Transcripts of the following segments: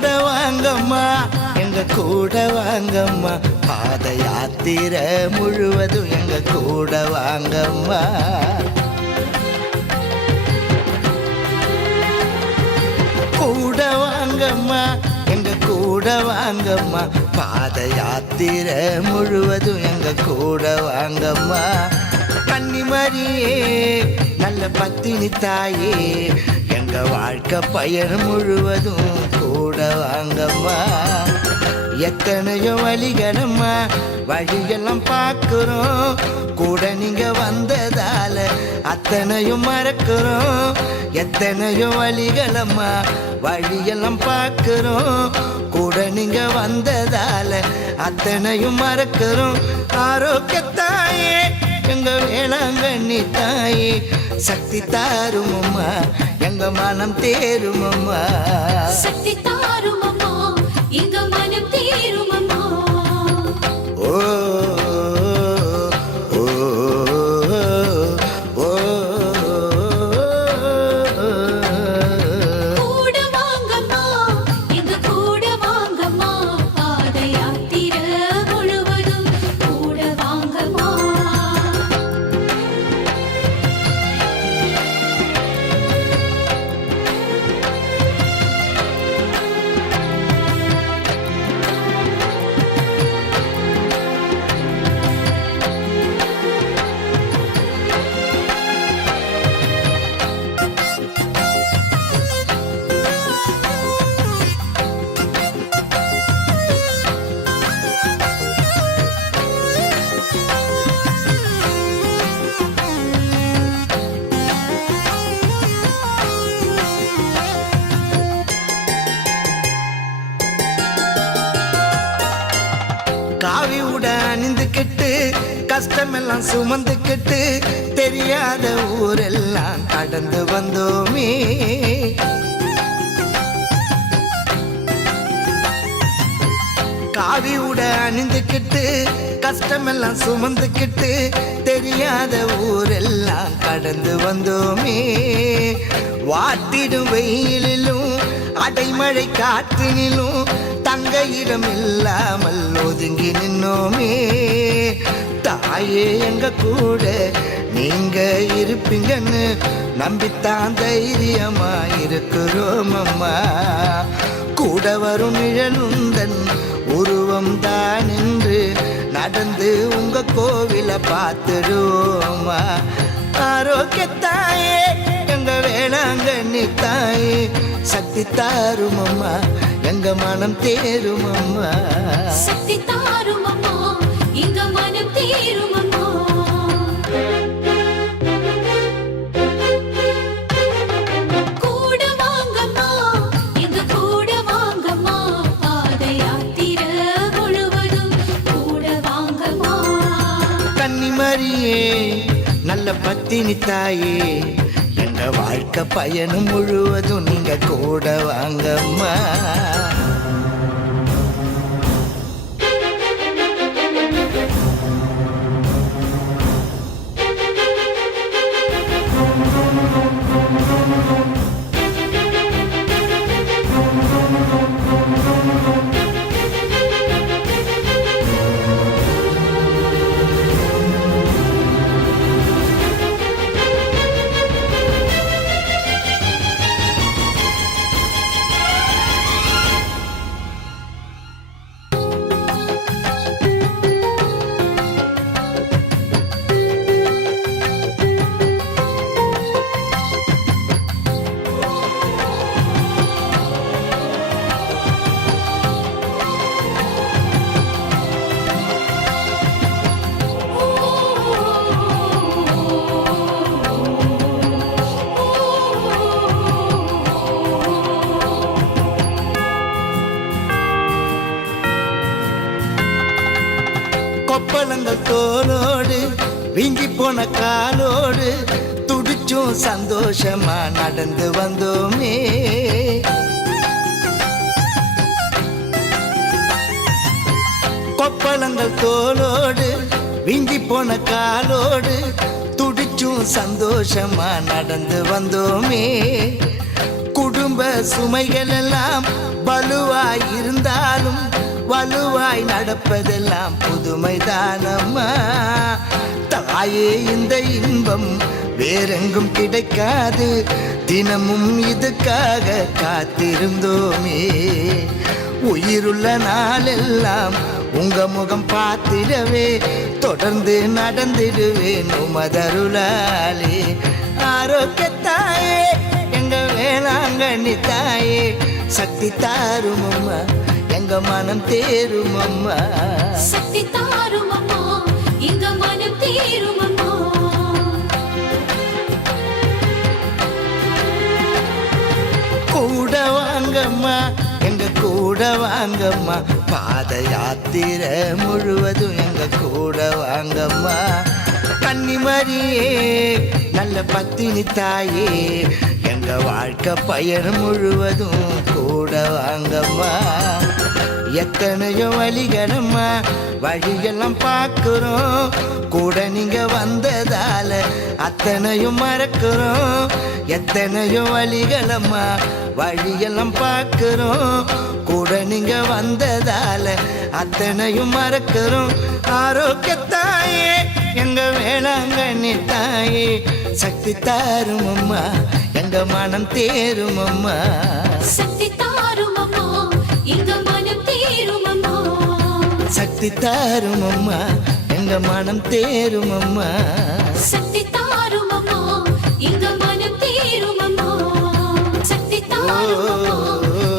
கூட வாங்கம்மா எங்க கூட வாங்கம்மா பாத யாத்திரை முழுவதும் எங்க கூட வாங்கம்மா கூட வாங்கம்மா எங்க கூட வாங்கம்மா பாத யாத்திரை முழுவதும் எங்க கூட வாங்கம்மா கன்னிமரியே நல்ல பத்தினி தாயே எங்க வாழ்க்கை பயணம் முழுவதும் கூட வாங்கம்மா எத்தனையோ வழிகளம்மா வழியெல்லாம் பார்க்கிறோம் கூட நீங்க வந்ததால அத்தனையும் மறக்கிறோம் எத்தனையோ வழிகளம்மா வழியெல்லாம் பார்க்கிறோம் கூட நீங்க வந்ததால அத்தனையும் மறக்கிறோம் ஆரோக்கியத்தாயே எங்க வேளாங்கண்ணி தாயே சக்தி தாரும் அம்மா எங்க மனம் தேரும் அம்மா சக்தி தாரும் அம்மா எங்க மனம் தேரும் அம்மா ஓ காவி உட அணிந்துக்கிட்டு கஷ்டமெல்லாம் சுமந்துக்கிட்டு தெரியாத ஊரெல்லாம் கடந்து வந்தோமே காவி உட அணிந்துக்கிட்டு கஷ்டமெல்லாம் சுமந்துக்கிட்டு தெரியாத ஊரெல்லாம் கடந்து வந்தோமே வாட்டிடும் வெயிலிலும் அடைமழை காற்றினிலும் தங்க இடம் இல்லாமல் ஒதுங்கி நின்னோமே தாயே எங்க கூட நீங்க இருப்பீங்கன்னு நம்பித்தான் தைரியமா இருக்கிறோம் அம்மா கூட வரும் நிழலுந்தன் உருவம் தான் என்று நடந்து உங்க கோவில பார்த்துடுவோமா ஆரோக்கியத்தாயே எங்க வேளாங்கண்ணி தாயே சக்தி தாரும் அம்மா எங்க மனம் தேரும் அம்மா சக்தி தாரும் அம்மா எங்க மனம் தேரும் அம்மா கூட வாங்கம்மா எங்க கூட வாங்கம்மா பாத யாத்திரை முழுவதும் கூட வாங்கம்மா கன்னிமரியே நல்ல பத்தினி தாயே எங்க வாழ்க்கை பயணம் முழுவதும் நீங்க கூட வாங்கம்மா கொப்பளங்கள் தோலோடு வீங்கி போன காலோடு துடிச்சும் சந்தோஷமா நடந்து வந்தோமே கொப்பளங்கள் தோலோடு வீங்கி போன காலோடு துடிச்சும் சந்தோஷமா நடந்து வந்தோமே குடும்ப சுமைகள் எல்லாம் பலுவா வலுவாய் நடப்பதெல்லாம் புதுமைதானம்மா. தாயே இந்த இன்பம் வேறெங்கும் கிடைக்காது, தினமும் இதுக்காக காத்திருந்தோமே. உயிருள்ள நாளெல்லாம் உங்க முகம் பார்த்திடவே தொடர்ந்து நடந்திடுவேன் உமதருளாலே. ஆரோக்கியத்தாயே எங்க வேளாங்கண்ணி தாயே, சக்தி தாரும் அம்மா, எங்க மனம் தேரும் அம்மா. சக்தி தாரும் அம்மா, எங்க மனம் தேரும் அம்மா. கூட வாங்கம்மா, எங்க கூட வாங்கம்மா, பாத யாத்திரை முழுவதும் எங்க கூட வாங்கம்மா. கன்னிமரியே நல்ல பத்தினி தாயே, எங்க வாழ்க்கை பயணம் முழுவதும் கூட வாங்கம்மா. எத்தனையோ வழிகளம்மா, வழியெல்லாம் பார்க்கிறோம், கூட நீங்க வந்ததால அத்தனையும் மறக்கிறோம். எத்தனையோ வழிகளம்மா, வழியெல்லாம் பார்க்கிறோம், கூட நீங்க வந்ததால அத்தனையும் மறக்கிறோம். ஆரோக்கியத்தாயே எங்க வேளாங்கண்ணி தாயே, சக்தி தாரும் அம்மா, எங்க மனம் தேரும் அம்மா. சக்தி தாரும் அம்மா, எங்க மனம் தேரும் அம்மா. சக்தி தாரும் அம்மா, எங்க மனம் தேரும் அம்மா. சக்தி தாரும் அம்மா, எங்க மனம் தேரும் அம்மா. சக்தி தாரும் அம்மா,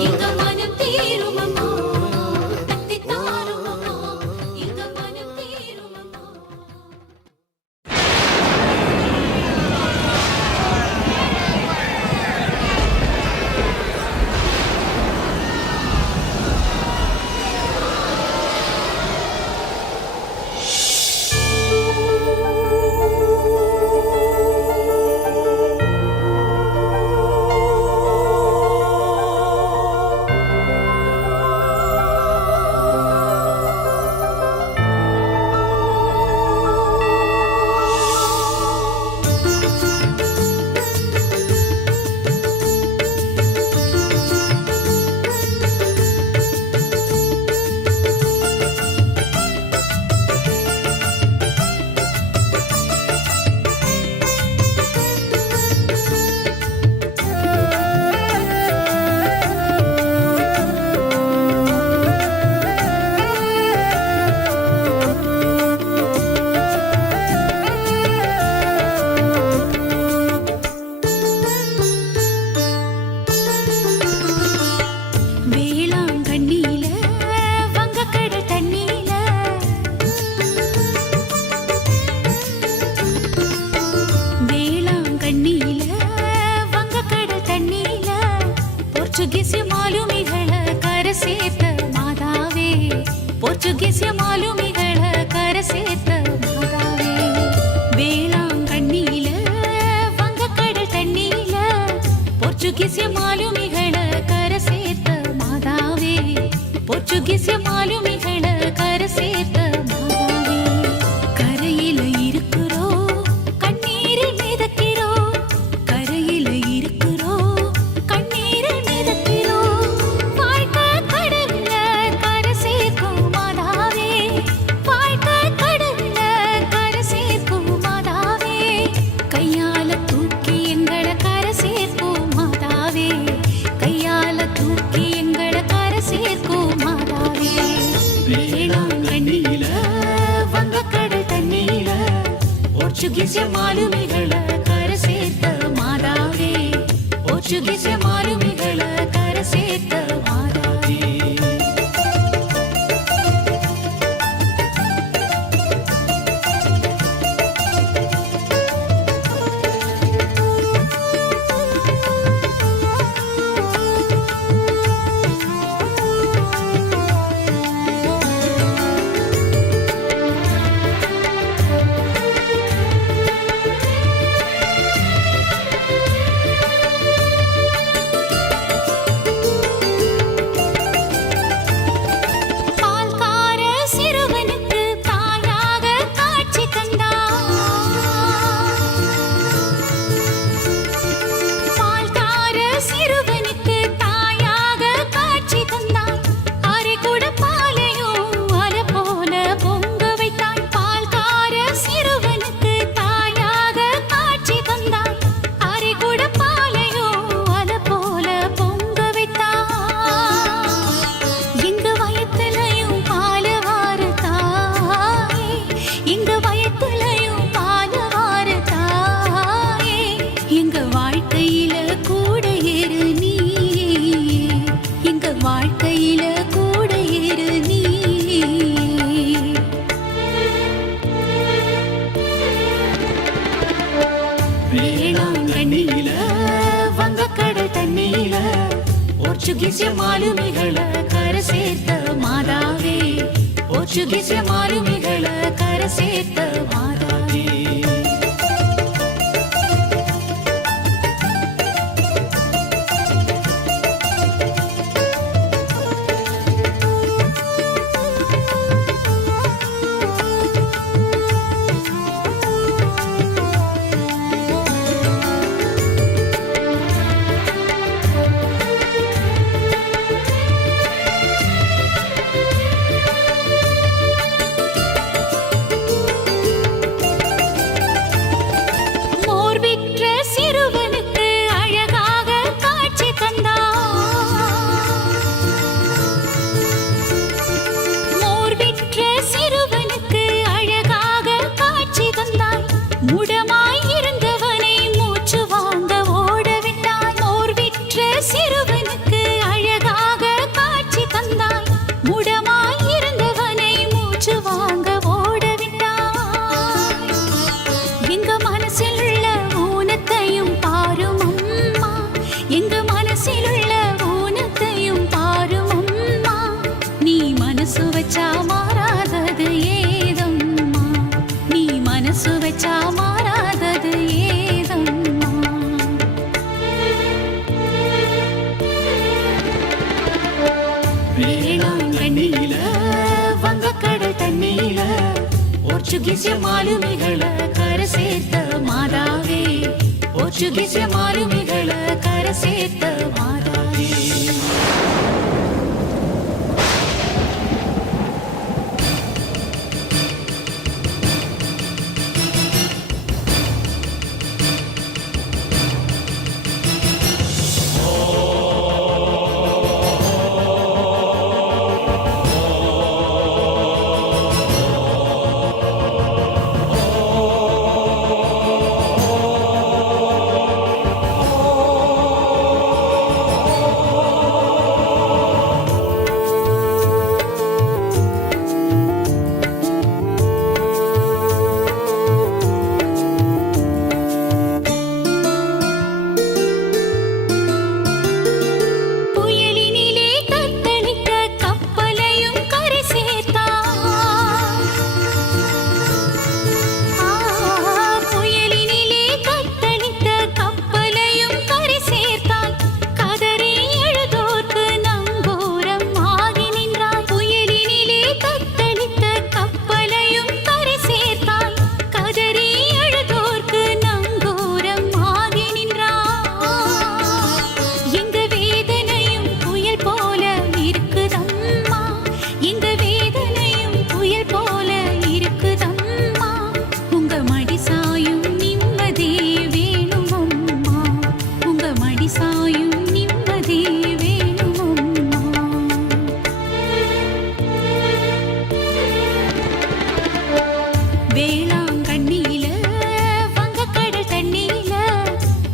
எங்க மனம் தேரும் அம்மா. சக்தி தாரும் அம்மா, எங்க மனம் தேரும் அம்மா. வேளாங்கண்ணியில வங்கக்கடல் தண்ணியில வேளாங்கண்ணியில வங்கக்கடல் தண்ணியில போர்ச்சுகீஸ் மாலுமிகளை கரை சேர்த்த மாதாவே, போர்ச்சுகீஸ் மாலுமிகளை கரை சேர்த்த மாதாவே. வேளாங்கண்ணியில வங்கக்கடல் தண்ணியில போர்ச்சுகீஸ் மாலுமிகளை கரை சேர்த்த மாதாவே, போர்ச்சுகீஸ் மாலுமிகளை கரை சேர்த்த மாதாவே. கரையில இருக்கிறோம், கண்ணீரில் மிதக்கிறோம், கரையில இருக்கிறோம், கண்ணீரில் மிதக்கிறோம். வாழ்க்கை கடல்ல கரை சேர்க்கும் மாதாவே, வாழ்க்கை கடல்ல கரை சேர்க்கும் மாதாவே. கையால தூக்கி எங்களை கரை சேர்க்கும் மாதாவே, கையால தூக்கி எங்களை கரை சேர்க்கும் மாதாவே. வேளாங்கண்ணியில வங்கக்கடல் தண்ணியில போர்ச்சுகீஸ் மாலுமிகளை கரை சேர்த்த மாதாவே, போர்ச்சுகீஸ் மாலுமிகளை கரை சேர்த்த மாதாவே. போர்ச்சுகீசிய மாலுமிகளை கரை சேர்த்த மாதாவே, போர்ச்சுகீசிய மாலுமிகளை கரை சேர்த்த மாதாவே. போர்ச்சுகீசிய மாலுமிகளை கரை சேர்த்த மாதாவே, போர்ச்சுகீசிய மாலுமிகளை கரை சேர்த்த மாதாவே.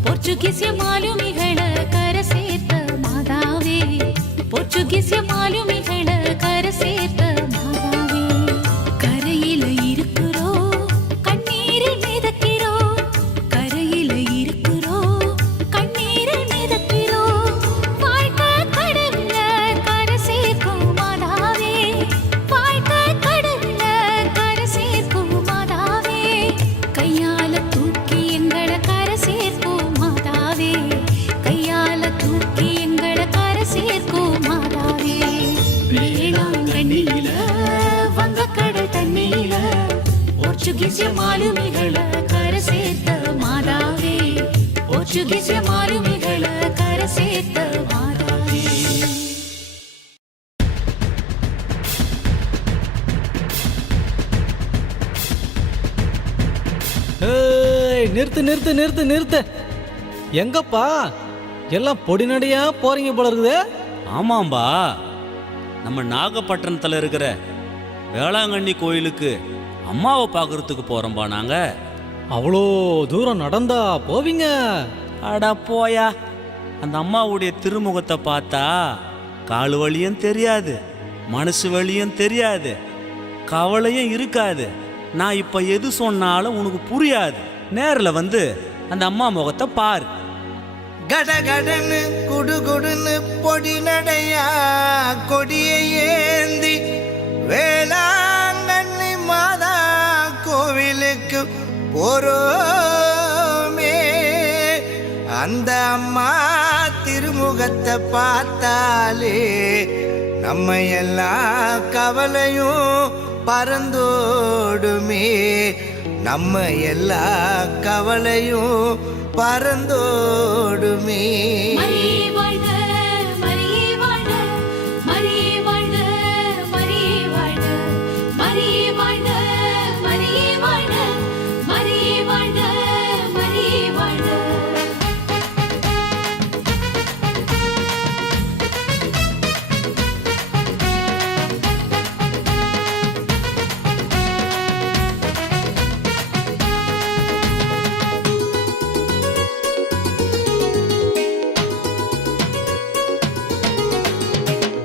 போர்ச்சுகீசிய மாலுமிகளை கரை சேர்த்த மாதாவே, போர்ச்சுகீசிய மாலுமிகளை கரை சேர்த்த மாதாவே. கரையில இருக்கிறோ கண்ணீரில் மிதக்கிறோ, கரையில இருக்கிறோ கண்ணீரில் மிதக்கிறோ, வாழ்க்கை கடல்ல கரை சேர்க்கும் மாதாவே, வாழ்க்கை கடல்ல கரை சேர்க்கும் மாதாவே. கையால தூக்கி எங்களை கரை சேர்க்கும் மாதாவே, கையால தூக்கி எங்களை கரை சேர்க்கும் மாதாவே. வேளாங்கண்ணியில வங்கக்கடல் தண்ணியில போர்ச்சுகீசிய மாலுமிகளை கரை சேர்த்த மாதாவே, போர்ச்சுகீசிய மாலுமிகளை கரை சேர்த்த மாதாவே. நிறுத்து நிறுத்து நிறுத்து நிறுத்து. எங்கப்பா எல்லாம் பொடி நடையா போறீங்க போல இருக்குது. ஆமாம்பா, நம்ம நாகப்பட்டினத்தில் இருக்கிற வேளாங்கண்ணி கோயிலுக்கு அம்மாவை பார்க்கறதுக்கு போறோம்பா. நாங்க அவ்வளோ தூரம் நடந்தா போவீங்க? அடா போயா, அந்த அம்மாவுடைய திருமுகத்தை பார்த்தா கால் வலியும் தெரியாது, மனசு வலியும் தெரியாது, கவலையும் இருக்காது. நான் இப்ப எது சொன்னாலும் உனக்கு புரியாது. நேரில் வந்து அந்த அம்மா முகத்தை பாரு. கடகடன்னு குடுகுடுன்னு பொடி நடையா கொடியை ஏந்தி வேளாங்கண்ணி மாதா கோவிலுக்கு போறோமே. அந்த அம்மா திருமுகத்தை பார்த்தாலே நம்ம எல்லா கவலையும் பறந்தோடுமே. நம்ம எல்லா கவலையும் பறந்தோடுமே. மரியே வாழ்க, மரியே வாழ்க, மரியே வாழ்க, மரியே வாழ்க, மரியே வாழ்க, மரியே வாழ்க, மரியே வாழ்க, மரியே வாழ்க.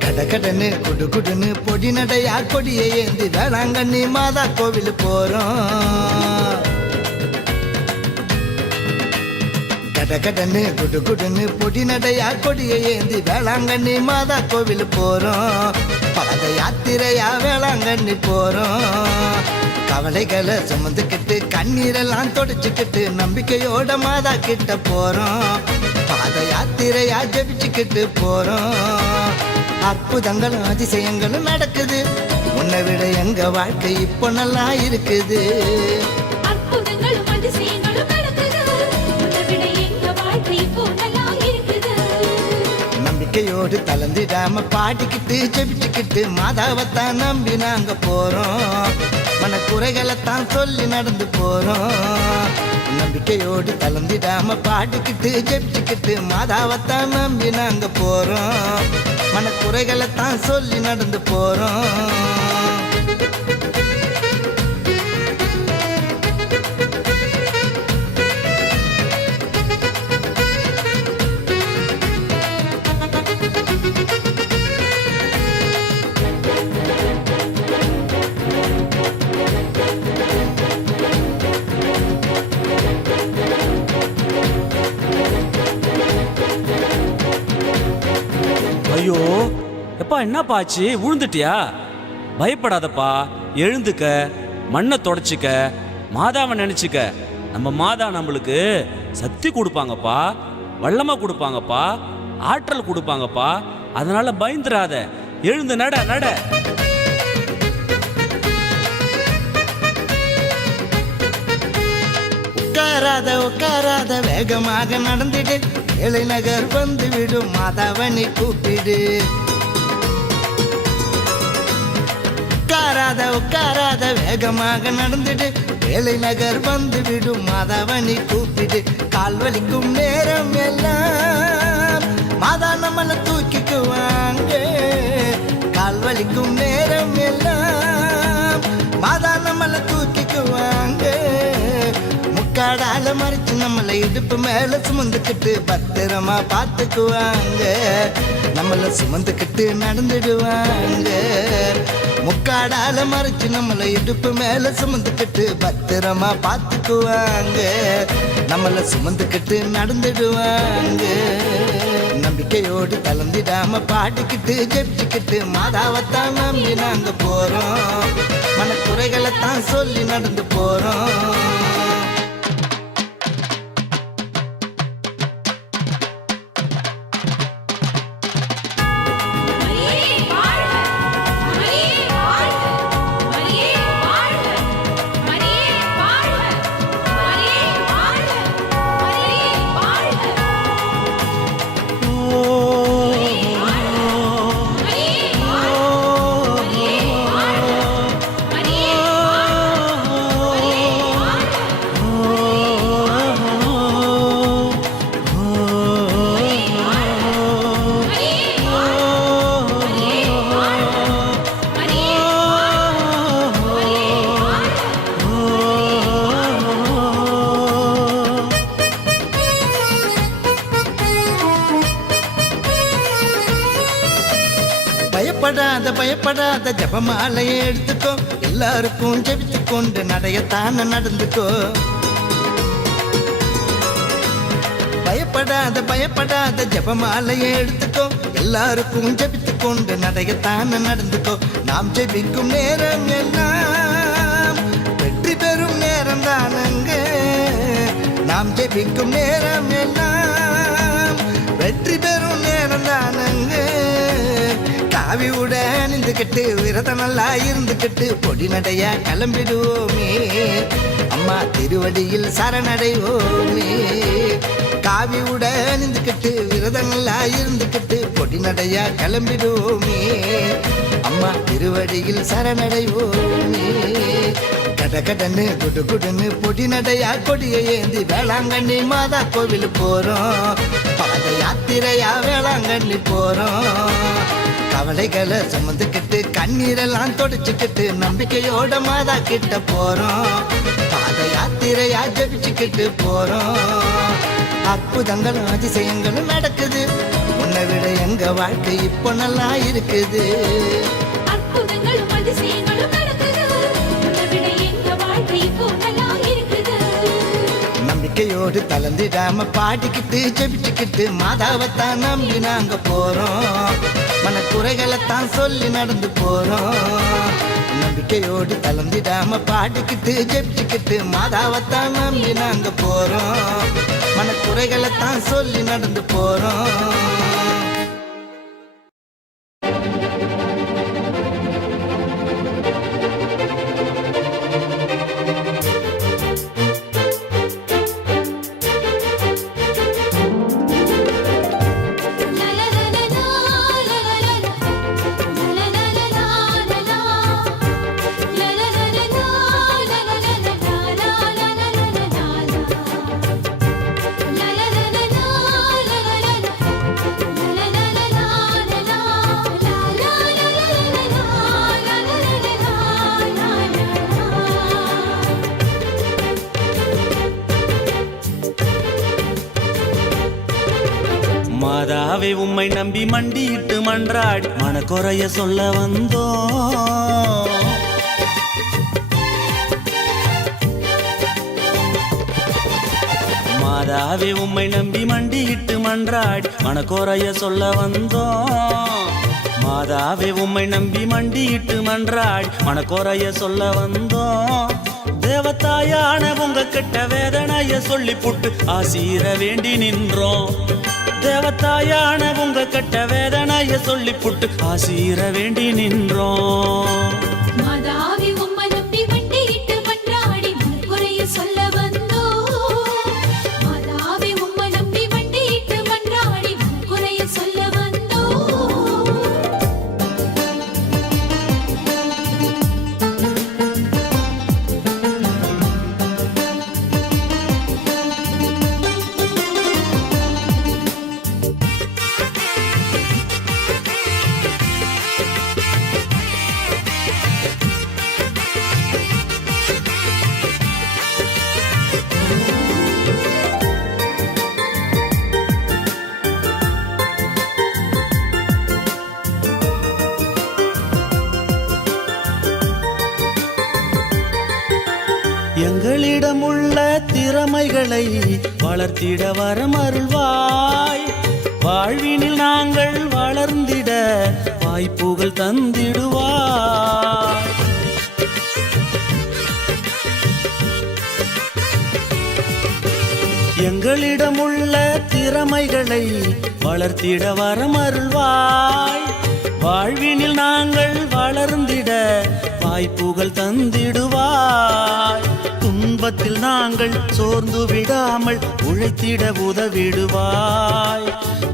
கடகடன்னு குடுகுடுன்னு பொடி நடையா கொடியை ஏந்தி வேளாங்கண்ணி மாதா கோவில் போறோம். கடகடன்னு குடுகுடுன்னு பொடி நடையா கொடியை ஏந்தி வேளாங்கண்ணி மாதா கோவில் போறோம். பாத யாத்திரையா வேளாங்கண்ணி போறோம். கவலைகளை சுமந்துக்கிட்டு கண்ணீரெல்லாம் தொடச்சுக்கிட்டு நம்பிக்கையோட மாதா கிட்ட போறோம். பாத யாத்திரையா ஜபிச்சுக்கிட்டு போறோம். அற்புதங்களும் அதிசயங்களும் நடக்குது. உன்னை விட எங்க வாழ்க்கை இப்போ நல்லா இருக்குது. அற்புதங்களும் அதிசயங்களும் நடக்குது. உன்னை விட எங்க வாழ்க்கை இப்போ நல்லா இருக்குது. நம்பிக்கையோடு தளர்ந்திடாம பாடிக்கிட்டு ஜெபிச்சுக்கிட்டு மாதாவைத்தான் நம்பி நாங்க போறோம். மனக்குறைகளைத்தான் சொல்லி நடந்து போறோம். நம்பிக்கையோடு தளர்ந்திடாம பாடிக்கிட்டு ஜெபிச்சுக்கிட்டு மாதாவைத்தான் நம்பி நாங்க போறோம். மனக்குறைகளைத்தான் சொல்லி நடந்து போறோம். ஐயோ எப்பா என்னப்பா ஆச்சு? விழுந்துட்டியா? பயப்படாதப்பா, எழுந்துக்க, மண்ணை தொடச்சிக்க, மாதாவை நினைச்சுக்க. நம்ம மாதா நம்மளுக்கு சக்தி கொடுப்பாங்கப்பா, வல்லமை கொடுப்பாங்கப்பா, ஆற்றல் கொடுப்பாங்கப்பா. அதனால பயந்துராத, எழுந்து நட நட. உட்காராத உட்காராத வேகமாக நடந்துடு. ஏழை நகர் வந்து விடும் மாதாவனை கூப்பிடு. உட்காராத உட்காராத வேகமாக நடந்துடு. ஏழை நகர் வந்து விடும் மாதாவனை கூப்பிடு. கால் வலிக்கும் நேரம் எல்லாம் மாதா நம்மளை தூக்கிக்குவாங்க. கால் வலிக்கும் நேரம் எல்லாம் மாதா நம்மளை தூக்கிக்குவாங்க. முக்காடால மறைச்சு நம்மளை இடுப்பு மேல சுமந்துக்கிட்டு பத்திரமா பார்த்துக்குவாங்க. நம்மளை சுமந்துக்கிட்டு நடந்துடுவாங்க. முக்காடால மறைச்சு நம்மளை இடுப்பு மேல சுமந்துக்கிட்டு பத்திரமா பார்த்துக்குவாங்க. நம்மளை சுமந்துக்கிட்டு நடந்துடுவாங்க. நம்பிக்கையோடு கலந்திடாம பாடிக்கிட்டு ஜெபிச்சுக்கிட்டு மாதாவைத்தான் நம்பி நாங்க போறோம். மனக்குறைகளைத்தான் சொல்லி நடந்து போறோம். பயப்படாத பயப்படாத ஜபமாலையை எடுத்துக்கோ. எல்லாருக்கும் ஜெபித்து கொண்டு நடையத்தான நடந்துக்கோ. பயப்படாத பயப்படாத ஜெபமாலையை எடுத்துக்கோ, எல்லாருக்கும் ஜெபித்து கொண்டு நடையத்தான நடந்துக்கோ. நாம் ஜெபிக்கும் நேரம் எல்லாம் வெற்றி பெறும் நேரம் தானங்க. நாம் ஜெபிக்கும் நேரம் எல்லாம் வெற்றி பெறும் நேரம் தானங்க. காவி உட அணிந்துக்கிட்டு விரத நல்லா இருந்துக்கிட்டு பொடி நடையா கிளம்பிடுவோமே, அம்மா திருவடியில் சரணடைவோமே. காவி உட அணிந்துக்கிட்டு விரத நல்லா இருந்துக்கிட்டு பொடி நடையா கிளம்பிடுவோமே, அம்மா திருவடியில் சரணடைவோமே. கடகடன்னு குடு குடுன்னு பொடி நடையா கொடியை ஏந்தி வேளாங்கண்ணி மாதா கோவில் போறோம், பாத யாத்திரையா வேளாங்கண்ணி போறோம். கவலைகளை சுமந்துக்கிட்டு கண்ணீரெல்லாம் தொடச்சுக்கிட்டு நம்பிக்கையோட மாதா கிட்ட போறோம், பாத யாத்திரையா ஜபிச்சுக்கிட்டு போறோம். அற்புதங்களும் அதிசயங்களும் நடக்குது, உன்னை விட எங்க வாழ்க்கை இப்போ நல்லா இருக்குது. அற்புதங்களும் அதிசயங்களும் நடக்குது, உன்னை விட எங்க வாழ்க்கை இப்போ நல்லா இருக்குது. நம்பிக்கையோடு தளர்ந்திடாம பாடிக்கிட்டு ஜெபிச்சுக்கிட்டு மாதாவைத்தான் நம்பி நாங்க போறோம், மனக்குறைகளைத்தான் சொல்லி நடந்து போறோம். நம்பிக்கையோடு தளர்ந்திடாம பாடிக்கிட்டு ஜெபிச்சுக்கிட்டு மாதாவைத்தான் நம்பி நாங்க போறோம், மனக்குறைகளைத்தான் சொல்லி நடந்து போறோம். மாதாவே உம்மை நம்பி மண்டியிட்டு மன்றாடி மனக்குறைய சொல்ல வந்தோம். மாதாவே உம்மை நம்பி மண்டியிட்டு மன்றாடி மனக்குறைய சொல்ல வந்தோம். மாதாவே உம்மை நம்பி மண்டியிட்டு மன்றாடி மனக்குறைய சொல்ல வந்தோம். தேவத்தாயான உங்க கிட்ட வேதனைய சொல்லி புட்டு ஆசீர வேண்டி நின்றோம். தேவத்தாயான உங்க கட்ட வேதனைய சொல்லி புட்டு ஆசீர வேண்டி நின்றோம். மாதாவி உம்மை நம்பி மண்டியிட்டு மன்றாடி மனக்குறைய சொல்ல வந்தோம். மாதாவி உம்மை நம்பி மண்டியிட்டு மன்றாடி மனக்குறைய சொல்ல வந்தோம். எங்களிடமுள்ள திறமைகளை வளர்த்திட வரமருள்வாய். வாழ்வினில் நாங்கள் வளர்ந்திட வாய்ப்புகள் தந்திடுவாய். எங்களிடமுள்ள திறமைகளை வளர்த்திட வரமருள்வாய். வாழ்வினில் நாங்கள் வளர்ந்திட வாய்ப்புகள் தந்திடுவாய். துன்பத்தில் நாங்கள் சோர்ந்து விடாமல் உழைத்திட உதவிடுவாய்.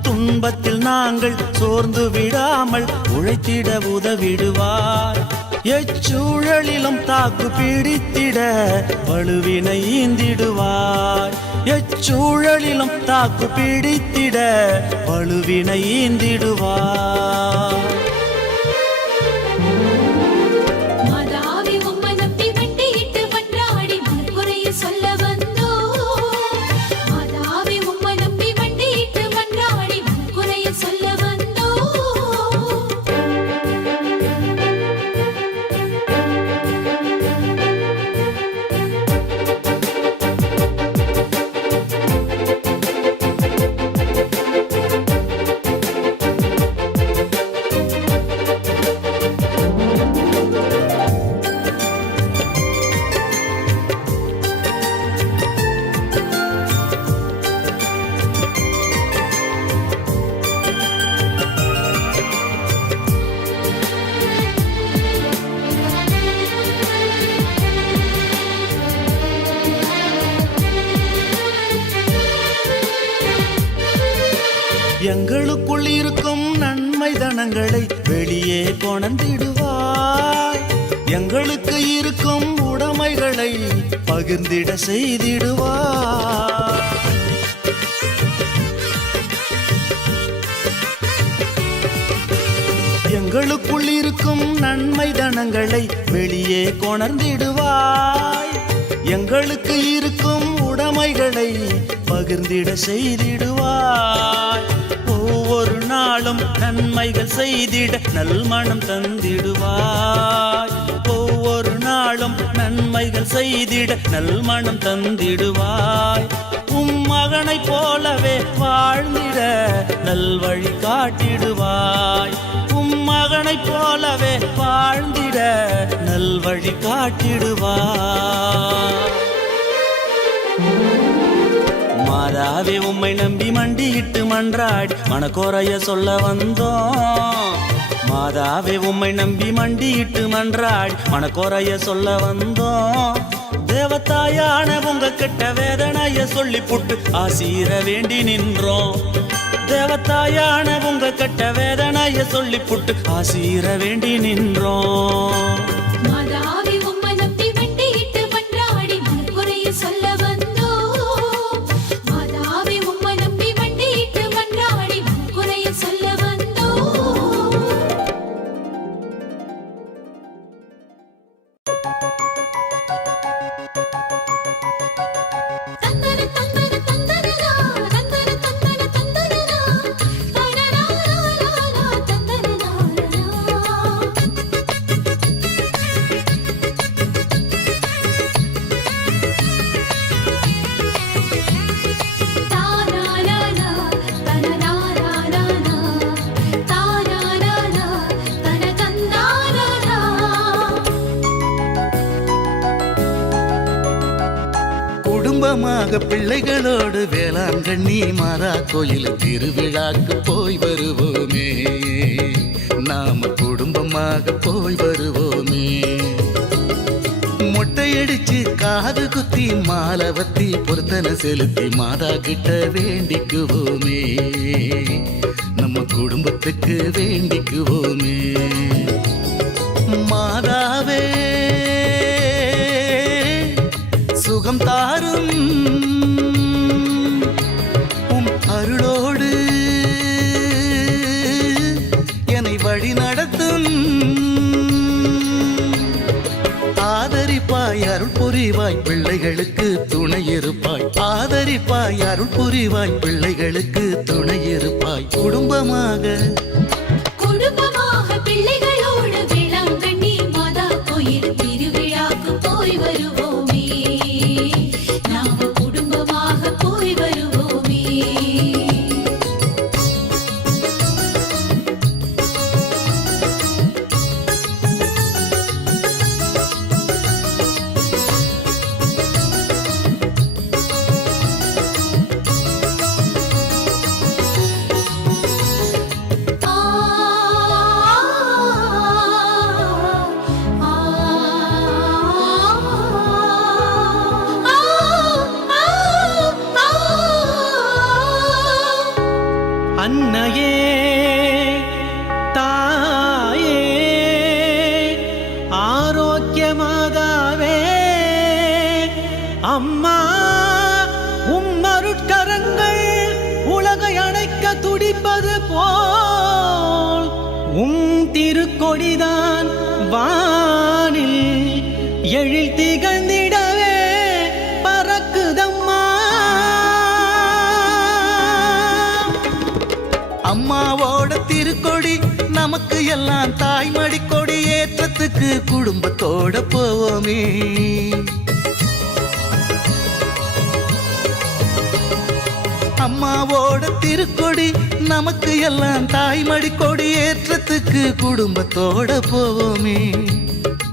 துன்பத்தில் நாங்கள் சோர்ந்து விடாமல் உழைத்திட உதவிடுவாய். எச்சூழலிலும் தாக்கு பிடித்திட வலுவினை ஈந்திடுவாய். எச்சூழலிலும் தாக்கு பிடித்திட வலுவினை ஈந்திடுவாய். மாதாவி உம்மை நம்பி மண்டியிட்டு மன்றாடி மனக்குறைய சொல்ல வந்தோம். மாதாவி உம்மை நம்பி மண்டியிட்டு மன்றாடி மனக்குறைய சொல்ல வந்தோம். தனங்களை வெளியே கொணர்ந்திடுவாய். எங்களுக்கு இருக்கும் உடைமைகளை பகிர்ந்திட செய்திடுவாய். எங்களுக்குள் இருக்கும் நன்மை தனங்களை வெளியே கொணர்ந்திடுவாய். எங்களுக்கு இருக்கும் உடைமைகளை பகிர்ந்திட செய்திடுவாய். ஒவ்வொரு நாளும் நன்மைகள் செய்திட நல்மனம் தந்திடுவாய். ஒவ்வொரு நாளும் நன்மைகள் செய்திட நல்மனம் தந்திடுவாய். மகனைப் போலவே வாழ்ந்திட நல்வழி காட்டிடுவாய். மகனைப் போலவே வாழ்ந்திட நல்வழி காட்டிடுவாய். மாதாவே உம்மை நம்பி மண்டியிட்டு மன்றாடி மனக்குறைய சொல்ல வந்தோம். மாதாவே உம்மை நம்பி மண்டியிட்டு மன்றாடி மனக்குறைய சொல்ல வந்தோம். தேவத்தாயான உங்க கிட்ட வேதனைய சொல்லி புட்டு ஆசீர வேண்டி நின்றோம். தேவத்தாயான உங்க கிட்ட வேதனைய சொல்லி புட்டு ஆசீர வேண்டி நின்றோம். மாதாவே உம்மை நம்பி மண்டியிட்டு மன்றாடி மனக்குறைய சொல்ல வந்தோம். மாதாவே உம்மை நம்பி மண்டியிட்டு மன்றாடி மனக்குறைய சொல்ல வந்தோம். தந்தன தந்தன தந்தனனா தந்தன தந்தன தந்தனனா தனனானானா தந்தனனானா தானானானா தனனானானா தானானானா தனதந்தானானா. குடும்பமாக பிள்ளைகளோடு வேளாங்கண்ணி மாதா கோயில் திருவிழாக்கு போய் வருவோமே. நாம குடும்பமாக போய் வருவோமே. மொட்டையடிச்சு காது குத்தி மாலவத்தி பொருத்தனை செலுத்தி மாதா கிட்ட வேண்டிக்குவோமே. நம்ம குடும்பத்துக்கு வேண்டிக்குவோமே. மாதாவே சுகம் தாரும் உம் அருளோடு என்னை வழி நடத்தும். ஆதரிப்பாய் அருள் புரிவாய் பிள்ளைகளுக்கு துணை இருப்பாய். ஆதரிப்பாய் அருள் புரிவாய் பிள்ளைகளுக்கு துணை இருப்பாய். குடும்பமாக குடும்பமாக பிள்ளைகளோடு வேளாங்கண்ணி மாதா கோயில் திருவிழாக்கு போய் வருவோமே. நாம குடும்பமாக போய் வருவோமே. ஆ ஆ அன்னையே தாயே ஆரோக்கியமாதாவே அம்மா உம்மருட்கரங்கள் உலகை அணைக்க துடிப்பது போல் உம் திருக்கொடிதான் வானில் எழில் திகழ்ந்திடவே பறக்குதம்மா. அம்மாவோட திருக்கொடி நமக்கு எல்லாம் தாய்மடி கொடி ஏற்றத்துக்கு குடும்பத்தோட போவோமே. அம்மாவோட திருக்கொடி நமக்கு எல்லாம் தாய்மடி கொடி ஏற்றத்துக்கு குடும்பத்தோட போவோமே.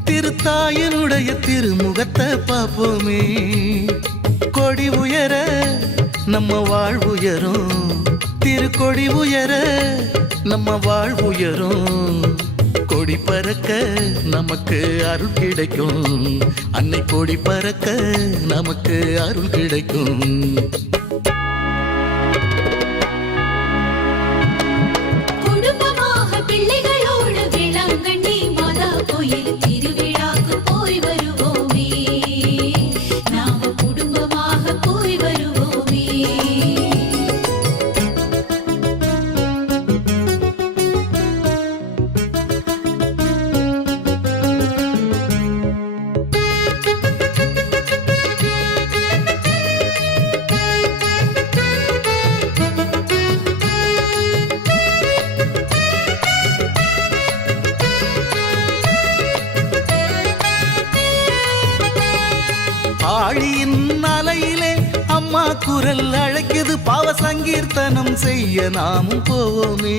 திருத்தாயனுடைய திருமுகத்தை பார்ப்போமே. கொடி உயர நம்ம வாழ்வுயரும். திருக்கொடி உயர நம்ம வாழ்வுயரும். கொடி பறக்க நமக்கு அருள் கிடைக்கும். அன்னை கொடி பறக்க நமக்கு அருள் கிடைக்கும். குடும்பமாக பிள்ளை குரல் அழைக்குது பாவ சங்கீர்த்தனம் செய்ய நாமும் போவோமே.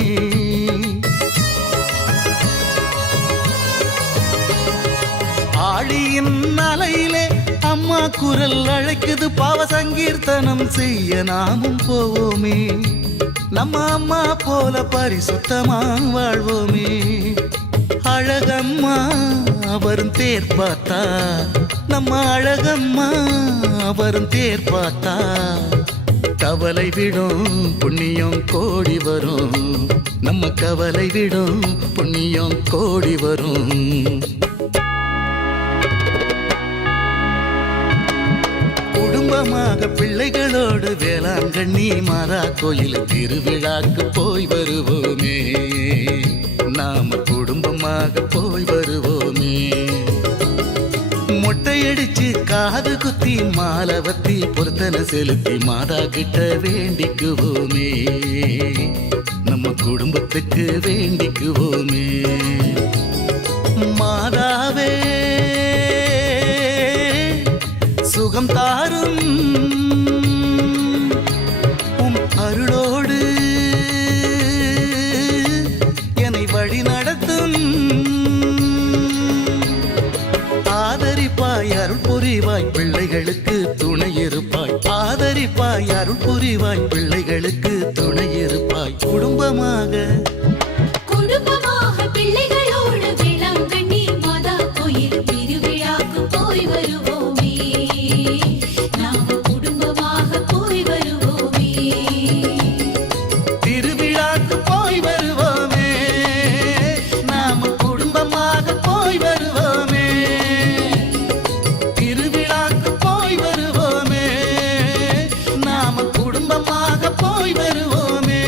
ஆழியின் அலையிலே அம்மா குரல் அழைக்குது பாவ சங்கீர்த்தனம் செய்ய நாமும் போவோமே. நம்ம அம்மா போல பரிசுத்தமா வாழ்வோமே. அழகம்மா வரும் தேர் பார்த்தா, நம்ம அழகம்மா வரும் தேர் பார்த்தா, கவலை விடும் புண்ணியம் கோடி வரும். நம்ம கவலை விடும் புண்ணியம் கோடி வரும். குடும்பமாக பிள்ளைகளோடு வேளாங்கண்ணி மாதா கோயில் திருவிழாக்கு போய் வருவோமே. நாம குடும்பமாக போய் வருவோமே. மொட்டையடிச்சு காது குத்தி மாலை வத்தி பொருத்தனை செலுத்தி மாதா கிட்ட வேண்டிக்குவோமே. நம்ம குடும்பத்துக்கு வேண்டிக்குவோமே. மாதாவே சுகம் தாரும் உம் அருளோடு என்னை வழி நடத்தும். ஆதரிப்பாய் அருள் புரிவாய் பிள்ளைகளுக்கு துணை இருப்பாய். ஆதரிப்பாய் அருள் புரிவாய் பிள்ளைகளுக்கு துணை இருப்பாய். குடும்பமாக குடும்பமாக பிள்ளைகளோடு வேளாங்கண்ணி மாதா கோயில் திருவிழாக்கு போய் வருவோமே. நாம குடும்பமாக போய் வருவோமே. திருவிழாக்கு போய் வருவோமே. நாம குடும்பமாக போய் வருவோமே. திருவிழாக்கு போய் வருவோமே. நாம குடும்பமாக போய் வருவோமே.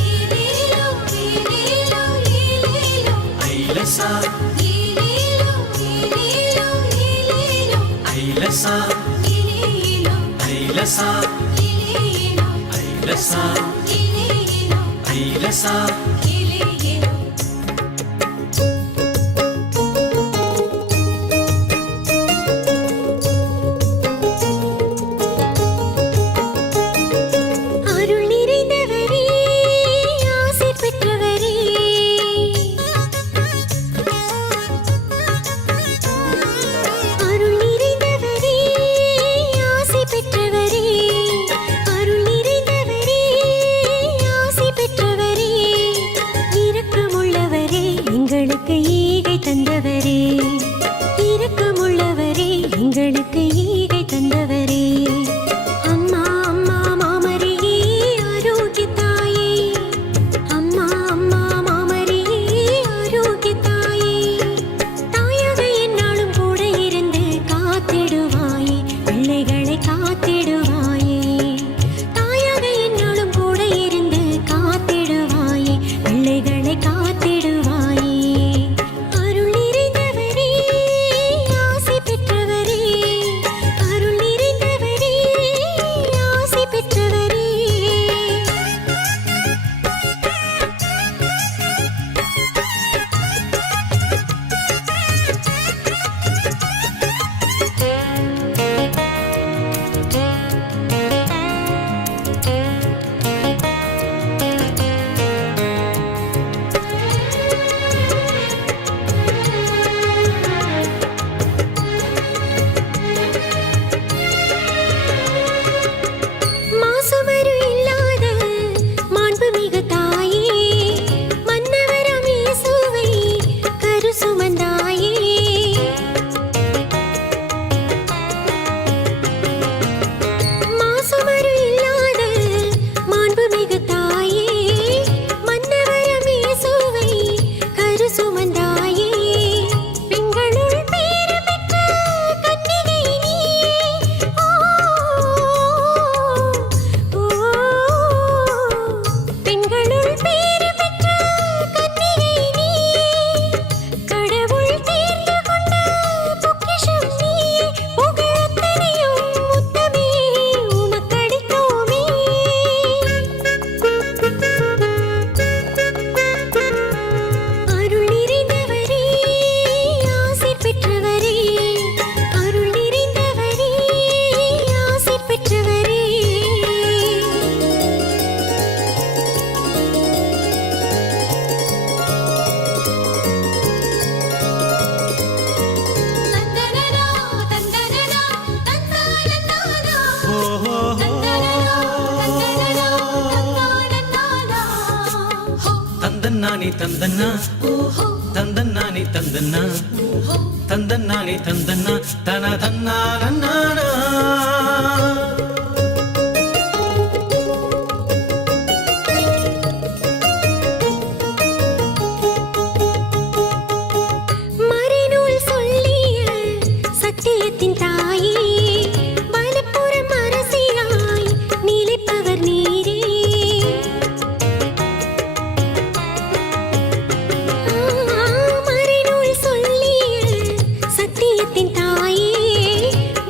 ஈலேலோ ஈலேலோ ஈலேலோ ஐலசா ஈலேலோ ஈலேலோ ஈலேலோ ஐலசா ஈலேலோ ஐலசா ஈலேலோ ஐலசா ஈலேலோ ஐலசா ஈலேலோ அருள் நிறைந்தவரே ஆசி பெற்றவரே அருள் நிறைந்தவரே ஆசி பெற்றவரே அருள் நிறைந்தவரே ஆசி பெற்றவரே தந்தன்னானி தந்தன்னா ஓஹோ தந்தன்னானி தந்தன்னா ஓஹோ தந்தன்னானி தந்தன்னா தன தன்னா நன்னானா மறைநூல் சொல்லிய சத்தியத்தின் தாயே வலப்புறம் அரசியாய் நிலைப்பவர் நீரே மறைநூல் சொல்லிய சத்தியத்தின் தாயே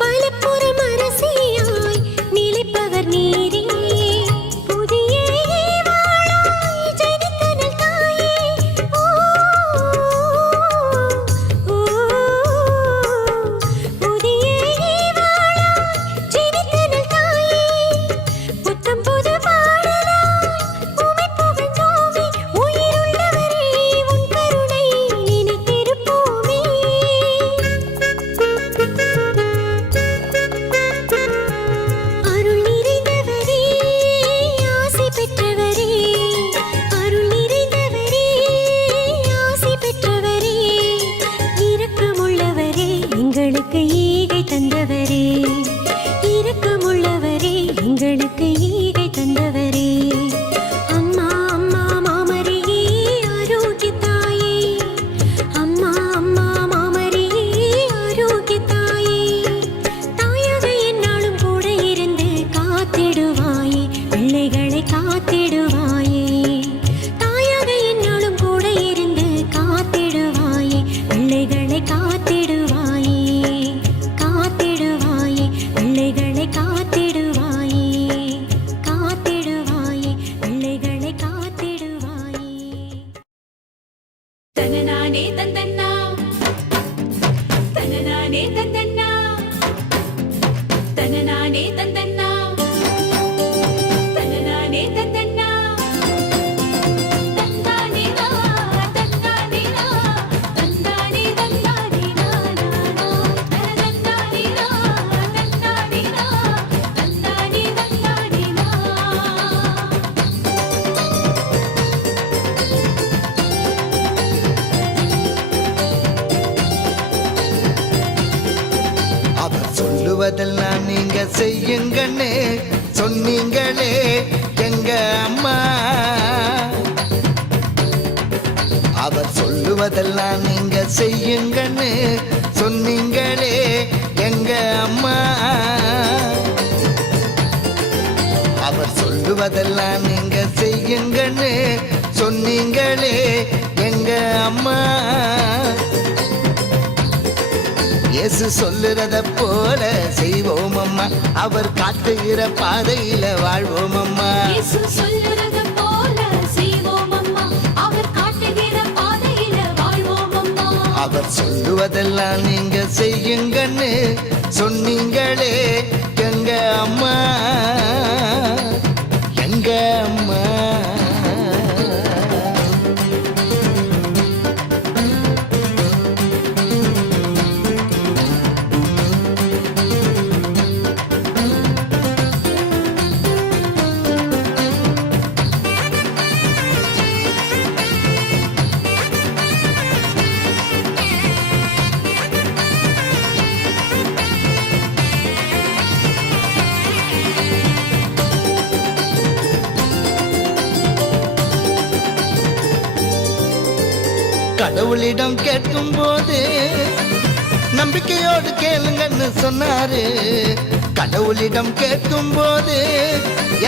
வலப்புறம் அரசியாய் நிலைப்பவர் நீரே புதிய வாழாய் ஜனித்தனல் தாயே ஓ புதிய வாழாய் ஜனித்தனல் தாயே புத்தம் புது பாடலாய் உமை புகழ்ந்தோமே உயிருள்ளவரே உன் கருணை நினைத்திருப்போமே அருள் நிறைந்தவரே ஆசி பெற்றவரே அருள் நிறைந்தவரே ஆசி பெற்றவரே இரக்கமுள்ளவரே எங்களுக்கு ஈகை தந்தவரே இரக்கமுள்ளவரே எங்களுக்கு ஈகை தந்தவரே அம்மா அம்மா மாமரியே ஆரோக்கிய தாயே அம்மா அம்மா மாமரியே ஆரோக்கிய தாயே தாயாக என்னாலும் கூட இருந்து காத்திடுவாயே பிள்ளைகளை காத்திடுவாயே தாயாக என்னாலும் கூட இருந்து காத்திடுவாயே பிள்ளைகளை காத்திடுவாயே காத்திடுவாயே பிள்ளைகளை காத்திடுவாயே காத்திடுவாயே பிள்ளைகளை காத்திடுவாயே தனநானே தந்தன்னா தனநானே தந்தன்னா தனநானே தந்தன்னா தனநானே தந்தன்னா தந்தானே நா தந்தானே நா தந்தானே தந்தானே நா தனதந்தானே நா தந்தானே நா தந்தானே தந்தானே நா அவர் சொல்லுவதெல்லாம் நீங்க செய்யுங்கன்னு சொன்னீங்களே எங்க அம்மா அவர் சொல்லுவதெல்லாம் நீங்க செய்யுங்கன்னு சொன்னீங்களே எங்க அம்மா அவர் சொல்லுவதெல்லாம் நீங்க செய்யுங்கன்னு சொன்னீங்களே எங்க அம்மா இயேசு சொல்லுறத போல செய்வோம் அம்மா அவர் காட்டுகிற பாதையில வாழ்வோம் அம்மா இயேசு சொல்லுறது போல செய்வோம் அம்மா அவர் காட்டுகிற பாதையில வாழ்வோம் அம்மா அவர் சொல்லுவதெல்லாம் நீங்க செய்யுங்கன்னு சொன்னீங்களே எங்க அம்மா எங்க அம்மா கடவுளிடம் கேட்கும் போது நம்பிக்கையோடு கேளுங்கன்னு சொன்னாரு கடவுளிடம் கேட்கும் போது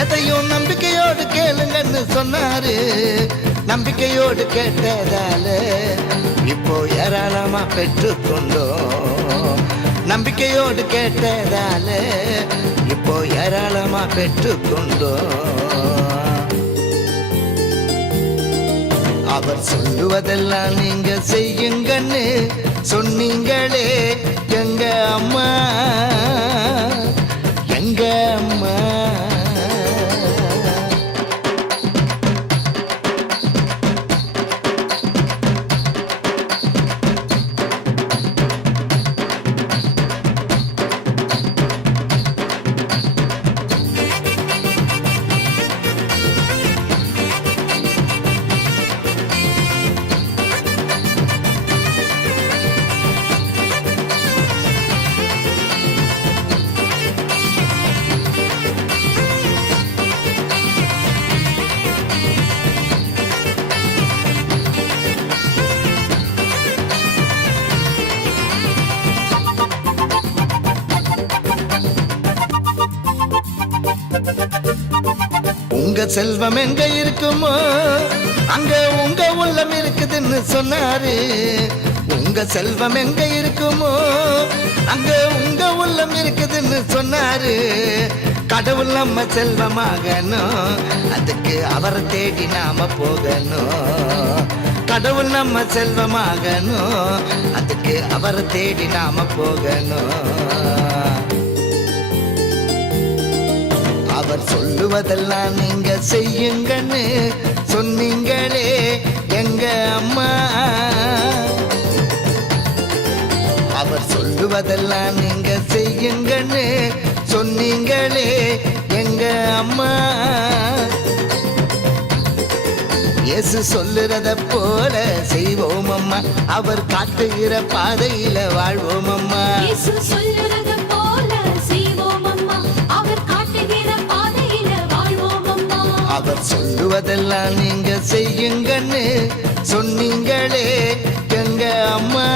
எதையும் நம்பிக்கையோடு கேளுங்கன்னு சொன்னாரு நம்பிக்கையோடு கேட்டதால இப்போ ஏராளமா பெற்றுக்கொண்டோம் நம்பிக்கையோடு கேட்டதால இப்போ ஏராளமா பெற்றுக்கொண்டோம் அவர் சொல்லுவதெல்லாம் நீங்க செய்யுங்கன்னு சொன்னீங்களே எங்க அம்மா எங்க அம்மா உங்க செல்வம் எங்க இருக்குமோ அங்க உங்க உள்ளம் இருக்குதுன்னு சொன்னாரு. உங்க செல்வம் எங்க இருக்குமோ அங்க உங்க உள்ளம் இருக்குதுன்னு சொன்னாரு. கடவுள் நம்ம செல்வமாகணும், அதுக்கு அவரை தேடி நாம போகணும். கடவுள் நம்ம செல்வமாகணும், அதுக்கு அவரை தேடி நாம போகணும். அவர் சொல்லுவதெல்லாம் நீங்க செய்யுங்கன்னு சொன்னீங்களே எங்க அம்மா. அவர் சொல்லுவதெல்லாம் நீங்க செய்யுங்கன்னு சொன்னீங்களே எங்க அம்மா. இயேசு சொல்லுறத போல செய்வோம் அம்மா, அவர் காட்டுகிற பாதையில வாழ்வோம் அம்மா. இயேசு சொல்லுறது போல செய்வோம் அம்மா, அவர் காட்டுகிற பாதையில வாழ்வோம் அம்மா. அவர் சொல்லுவதெல்லாம் நீங்க செய்யுங்கன்னு சொன்னீங்களே எங்க அம்மா,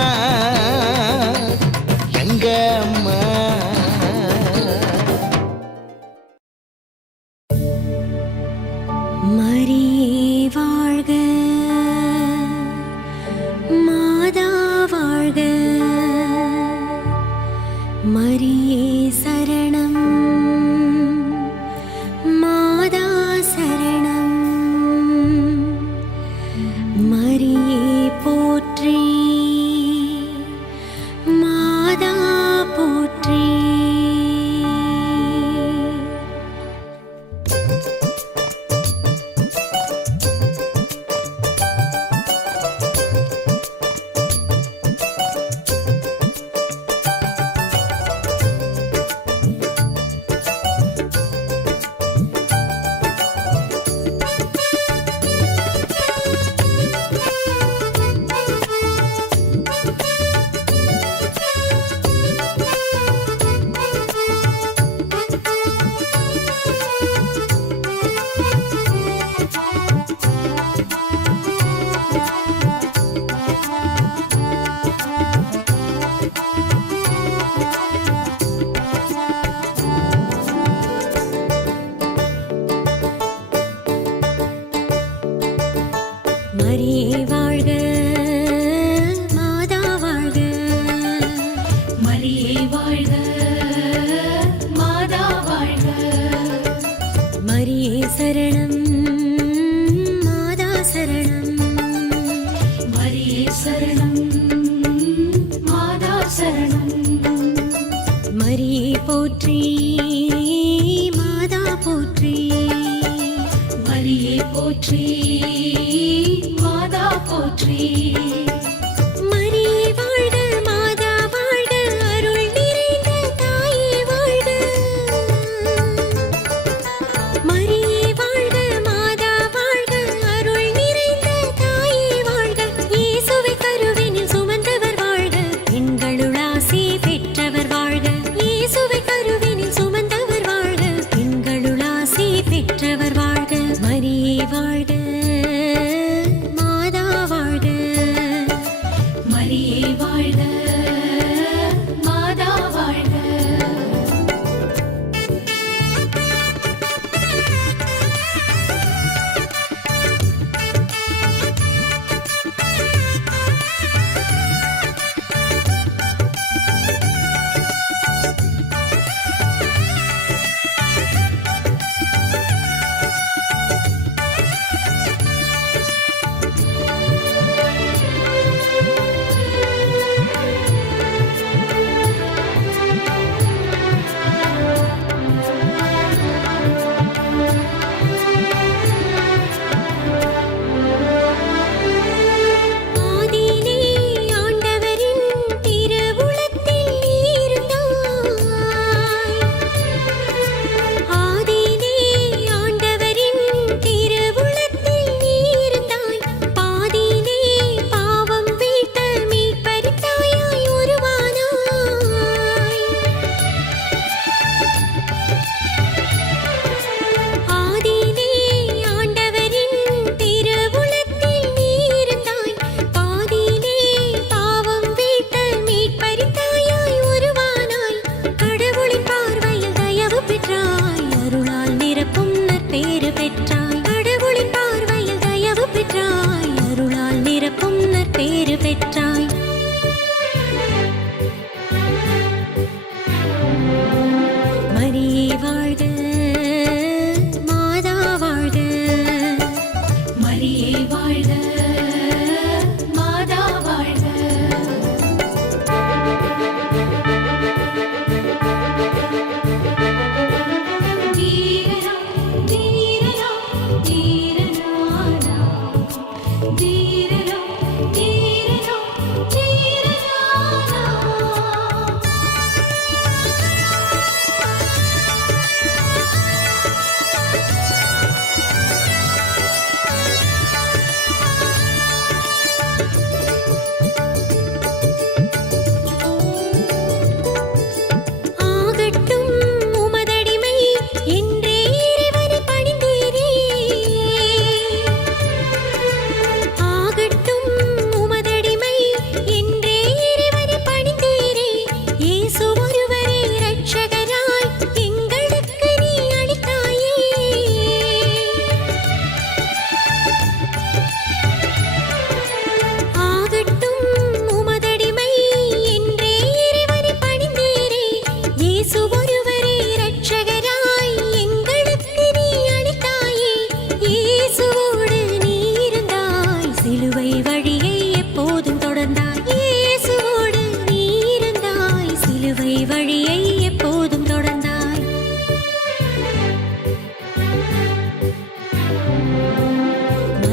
எங்க அம்மா. மரியே வாழ்க, மாதா வாழ்க, மரியே சரணம், மாதா சரணம், மரியே போற்றி, மாதா போற்றி. மரியே வாழ்க, மாதா வாழ்க, மரியே வாழ்க, மாதா வாழ்க, மரியே சரணம், மாதா சரணம், மரியே சரணம், மாதா சரணம், மரியே போற்றி, மாதா போற்றி, மரியே போற்றி, மாதா போற்றி. மரியே வாழ்க, மாதா வாழ்க, அருள் நிறைந்த தாயே வாழ்க. மரியே வாழ்க, மாதா வாழ்க, அருள் நிறைந்த தாயே வாழ்க. இயேசுவை கருவினில் சுமந்தவர் வாழ்க, பெண்களுள் ஆசி பெற்றவர் வாழ்க. இயேசுவை கருவினில் சுமந்தவர் வாழ்க, பெண்களுள் ஆசி பெற்றவர் வாழ்க. மரியே வாழ்க, மாதா வாழ்க,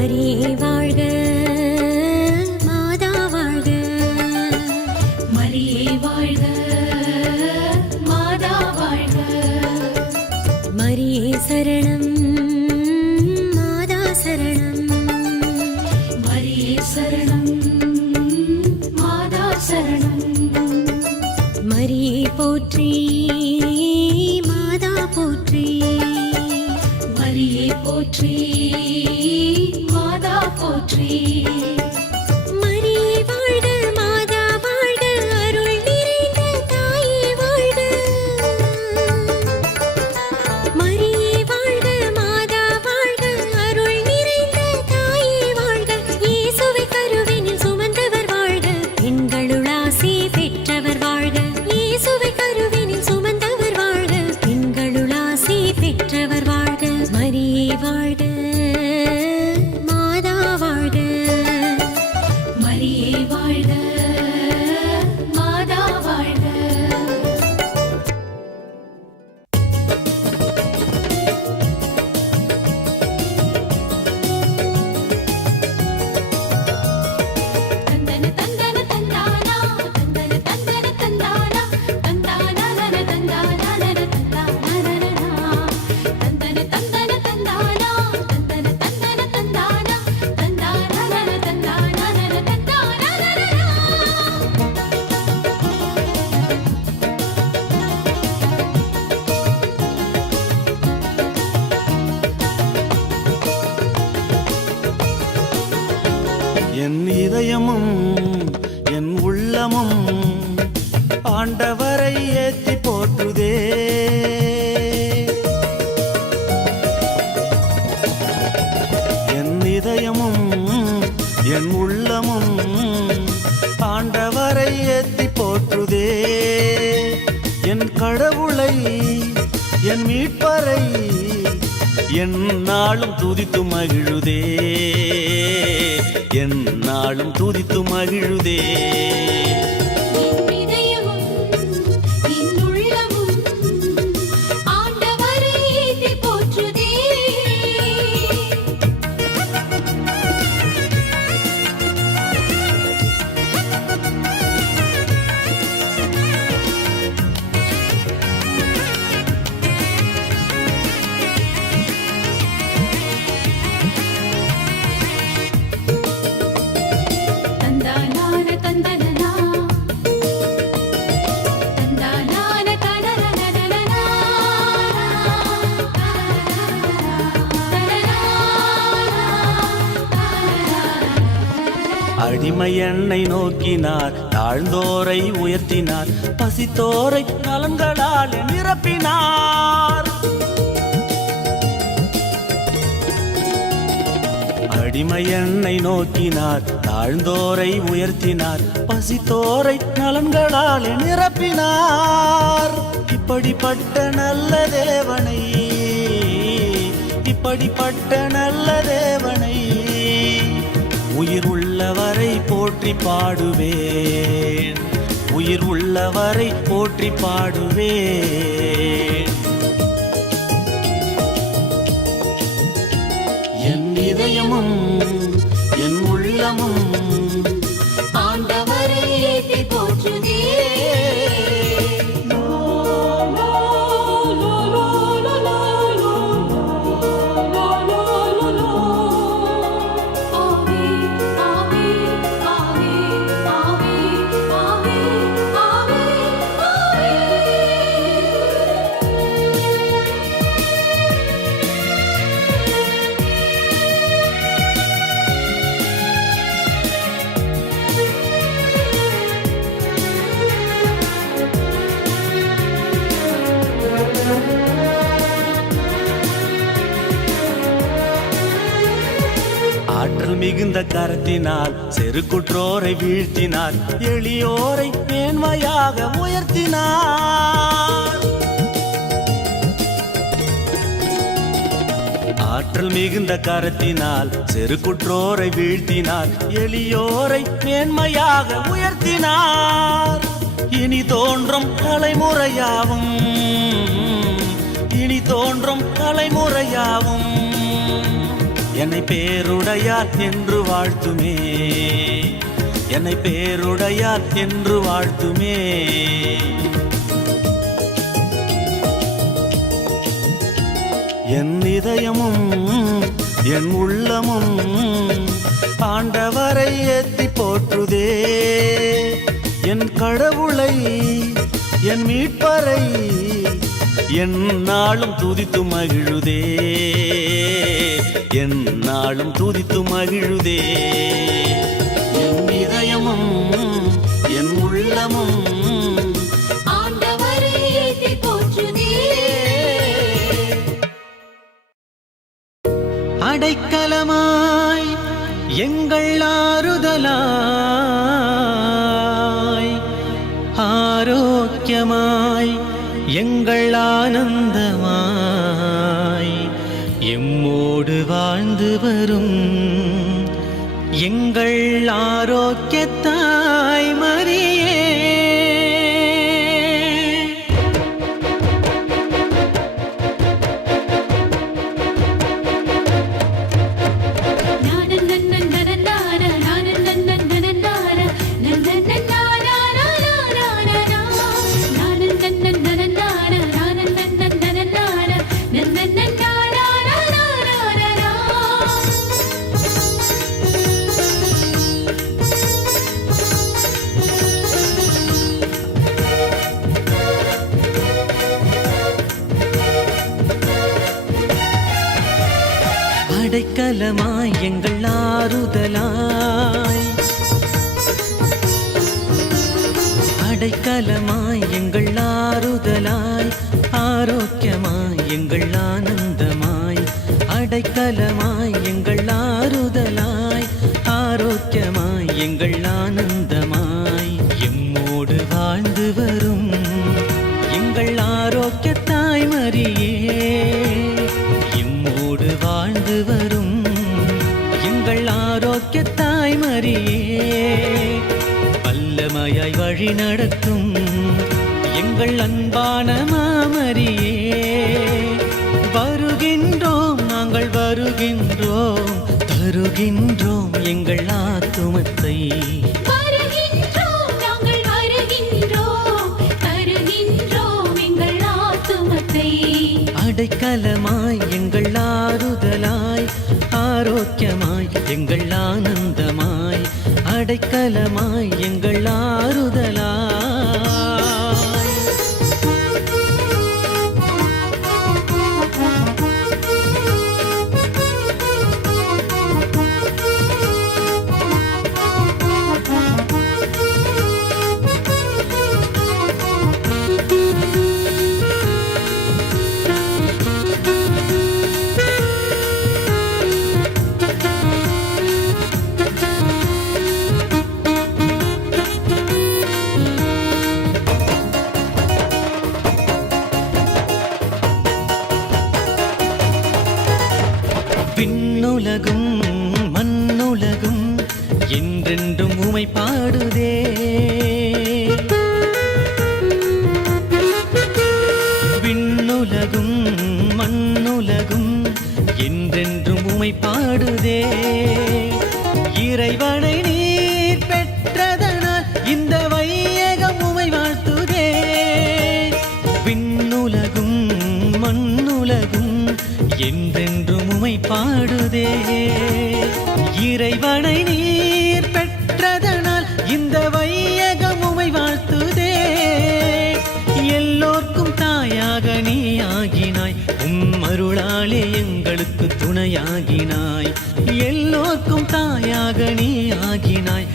மரியே வாழ்க மாதா வாழ்க மரியே வாழ்க மாதா வாழ்க மரியே சரணம் மாதா சரணம் மரியே சரணம் மாதா சரணம் மரியே போற்றி மாதா போற்றி மரியே போற்றி மாதா போற்றி மரியே வாழ்க மாதா வாழ்க அருள் நிறைந்த தாயே வாழ்க மரியே வாழ்க மாதா வாழ்க அருள் நிறைந்த தாயே வாழ்க இயேசுவை கருவினில் சுமந்தவர் வாழ்க பெண்களுள் ஆசி பெற்றவர் வாழ்க இயேசுவை கருவினில் சுமந்தவர் வாழ்க பெண்களுள் ஆசி பெற்றவர் வாழ்க மரியே வாழ்க மாதா வாழ்க மரியே வாழ்க மாதா வாழ்க தந்தன தந்தன தந்தானா தந்தன தந்தன தந்தானா தந்தானா நன தந்தானா நன தந்தானா தந்தன தந்தன தந்தானா தந்தன தந்தன தந்தானா தந்தானா நன தந்தானா நன தந்தானா என் இதயமும் என் உள்ளமும் ஆண்டவரை ஏத்தி போற்றுதே. என் இதயமும் என் உள்ளமும் ஆண்டவரை ஏத்தி போற்றுதே. என் கடவுளை என் மீட்பரை என் நாளும் துதித்து மகிழுதே. என் நாளும் துதித்து மகிழுதே. என் இதயமும் என் உள்ளமும் ஆண்டவரை ஏத்தி போற்றுதே. தந்தானான தந்தனனா தந்தானான தனனனனனா அடிமை என்னை நோக்கினார், தாழ்ந்தோரை உயர்த்தினார், பசித்தோரை நலன்களால் நிரப்பினார். அடிமை என்னை நோக்கினார், தாழ்ந்தோரை உயர்த்தினார், பசித்தோரை நலன்களால் நிரப்பினார். இப்படிப்பட்ட நல்ல தேவனை, இப்படிப்பட்ட நல்ல தேவனை உயிர் உள்ளவரை போற்றி பாடுவேன், உயிர் உள்ளவரை போற்றி பாடுவேன். என் இதயமும் என் உள்ளமும் ஆண்டவரை ஏத்தி போற்றுதே. ஆவே ஆவே ஆவே ஆவே ஆவே ஆவே ஆவே. ஆற்றல் மிகுந்த கரத்தினால் செருக்குற்றோரை வீழ்த்தினார், எளியோரை மேன்மையாக உயர்த்தினார். ஆற்றல் மிகுந்த கரத்தினால் செருக்குற்றோரை வீழ்த்தினார், எளியோரை மேன்மையாக உயர்த்தினார். இனி தோன்றும் தலைமுறையாவும், இனி தோன்றும் தலைமுறையாவும் என்னை பேருடையார் என்று வாழ்த்துமே, என்னை பேருடையார் என்று வாழ்த்துமே. என் இதயமும் என் உள்ளமும் ஆண்டவரை ஏத்தி போற்றுதே, என் கடவுளை என் மீட்பரை என் நாளும் துதித்து மகிழுதே, என் நாளும் துதித்து மகிழுதே. என் இதயமும் என் உள்ளமும் ஆண்டவரை ஏத்தி போற்றுதே. அடைக்கலமாய் எங்கள் ஆறுதலாய், ஆரோக்கியமாய் எங்கள் ஆனந்தமாய், எம்மோடு வாழ்ந்து வரும் எங்கள் ஆரோக்கியத்தாய் மரியே. அடைக்கலமாய் எங்கள் ஆறுதலாய், அடைக்கலமாய் எங்கள் ஆறுதலாய், ஆரோக்கியமாய் எங்கள் ஆனந்தமாய், அடைக்கலமாய் எங்கள் ஆறுதலாய், ஆரோக்கியமாய் எங்கள் ஆனந்தமாய், எம்மோடு வாழ்ந்து வரும் எங்கள் ஆரோக்கியத்தாய் மரியே, எம்மோடு வாழ்ந்து வரும் எங்கள் ஆரோக்கியத்தாய் மரியே. வல்லமையாய் வழி நடத்தும் எங்கள் அன்பான மாமரியே, வருகின்றோம் நாங்கள் வருகின்றோம், தருகின்றோம் எங்கள் ஆத்துமத்தை, வருகின்றோம் நாங்கள் வருகின்றோம், தருகின்றோம் எங்கள் ஆத்துமத்தை. அடைக்கலமாய் எங்கள் ஆறுதலாய், ஆரோக்கியமாய் எங்கள் ஆனந்தமாய், அடைக்கலமாய் எங்கள் ஆறுதலாய். விண்ணுலகும் மண்ணுலகும் என்றென்றும் உமை பாடுதே, விண்ணுலகும் மண்ணுலகும் என்றென்றும் உமை பாடுதே. இறைவனை நீர் பெற்றதனால் இந்த வையகம் உமை வாழ்த்துதே, விண்ணுலகும் மண்ணுலகும் என்றென்றும் உமை பாடுதே. இறைவனை நீர் பெற்றதனால் இந்த வையகம் உமை வாழ்த்துதே, எல்லோர்க்கும் தாயாக நீ ஆகினாய், அருளாலே எங்களுக்கு துணையாகினாய், எல்லோர்க்கும் தாயாக நீ ஆகினாய்,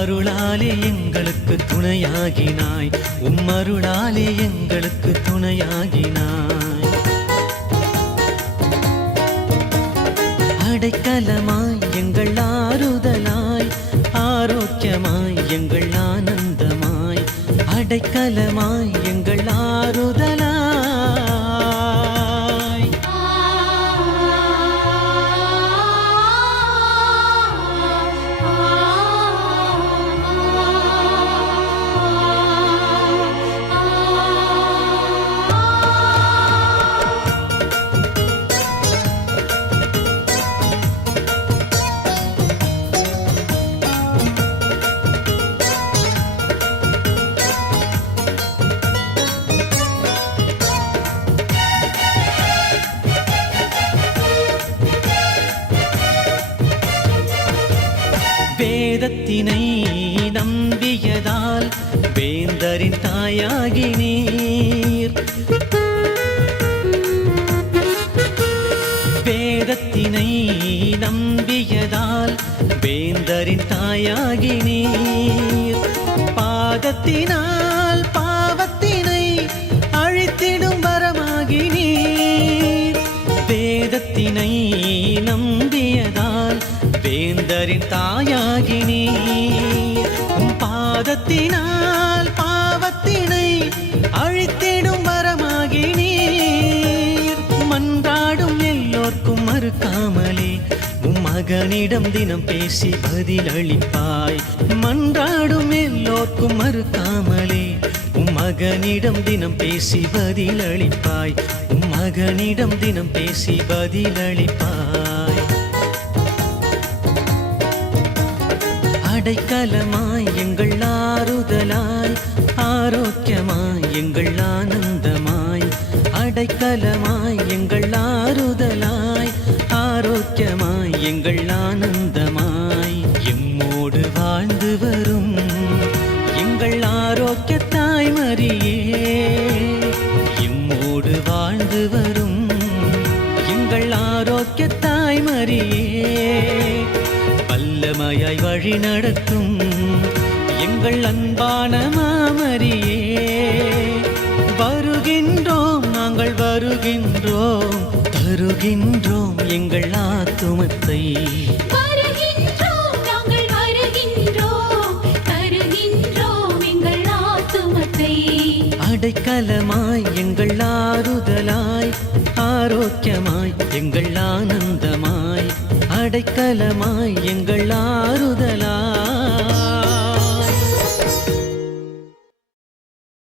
அருளாலே எங்களுக்கு துணையாகினாய், அருளாலே எங்களுக்கு துணையாகினாய். அடைக்கலமாய் எங்கள் ஆறுதலாய், ஆரோக்கியமாய் எங்கள் ஆனந்தமாய், அடைக்கலமாய் எங்கள் ஆறுதலாய். வேதத்தினை நம்பியதால் வேந்தரின் தாயாகினீர். வேதத்தினை நம்பியதால் வேந்தரின் தாயாகினீர். பாதத்தினால் பாவத்தினை அழித்திடும் வரமாகினீர். வேதத்தினை நம்பியதால் வேந்தரின் தாயாகினீர். பாதத்தினால் பாவத்தினை அழித்திடும் வரமாகினீர். மன்றாடும் எல்லோர்க்கும் மறுக்காமலே மகனிடம் தினம் பேசி பதிலளிப்பாய். மன்றாடும் எல்லோர்க்கும் மறுக்காமலே மகனிடம் தினம் பேசி பதிலளிப்பாய். மகனிடம் தினம் பேசி பதிலளிப்பாய். அடைக்கலமாய் எங்கள் ஆறுதலாய் ஆரோக்கியமாய் எங்கள் ஆனந்தமாய். அடைக்கலமாய் எங்கள் ஆறுதலாய் ஆரோக்கியமாய் எங்கள் ஆனந்தமாய். எம்மோடு வாழ்ந்து வரும் எங்கள் ஆரோக்கிய தாய் மரியே. எம்மோடு வாழ்ந்து வரும் எங்கள் ஆரோக்கிய தாய் மரியே. வல்லமையாய் வழி நடத்தும் எங்கள் அன்பான மாமரியே. வருகின்றோம் நாங்கள் வருகின்றோம் தருகின்றோம் எங்கள் ஆத்துமத்தை. வருகின்றோம் நாங்கள் வருகின்றோம் தருகின்றோம் எங்கள் ஆத்துமத்தை. அடைக்கலமாய் எங்கள் ஆறுதலாய் ஆரோக்கியமாய் எங்கள் ஆனந்தமாய். அடைக்கலமாய் எங்கள் ஆறுதலாய்